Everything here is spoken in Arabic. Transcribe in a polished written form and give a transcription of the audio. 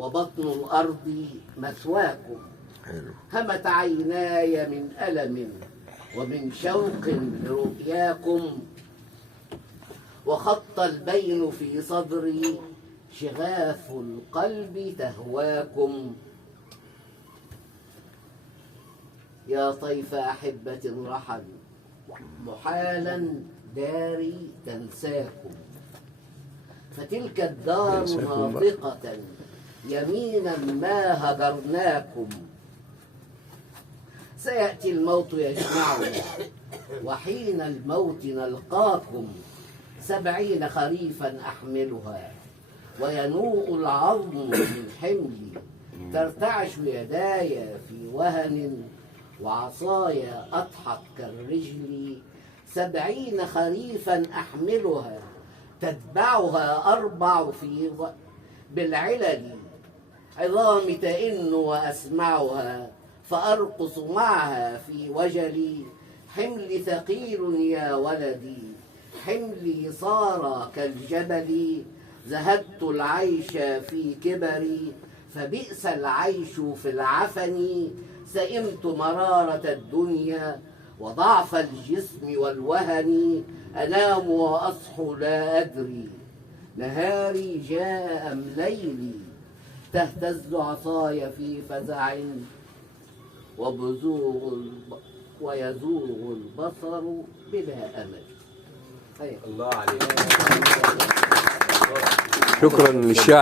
وبطن الأرض مثواكم. همت عيناي من ألم ومن شوق لرؤياكم، وخط البين في صدري شغاف القلب تهواكم. يا طيف أحبة رحل محالا داري تنساكم، فتلك الدار ناطقة يمينا ما هجرناكم. سيأتي الموت يجمعنا وحين الموت نلقاكم، 70 خريفا أحملها وينوء العظم من حملي، ترتعش يداي في وهن وعصاي أضحك كالرجل. 70 خريفا أحملها تتبعها 4 بالعلل، عظامي تئن وأسمعها فأرقص معها في وجلي. حملي ثقيل يا ولدي، حملي صار كالجبل. زهدت العيش في كبري فبئس العيش في العفن. سئمت مرارة الدنيا وضعف الجسم والوهن. أنام وأصحو لا أدري نهاري جاء أم ليلي. تهتز عصاي في فزع ويزوغ البصر بلا أمل. الله عليك. شكرا للشاعر.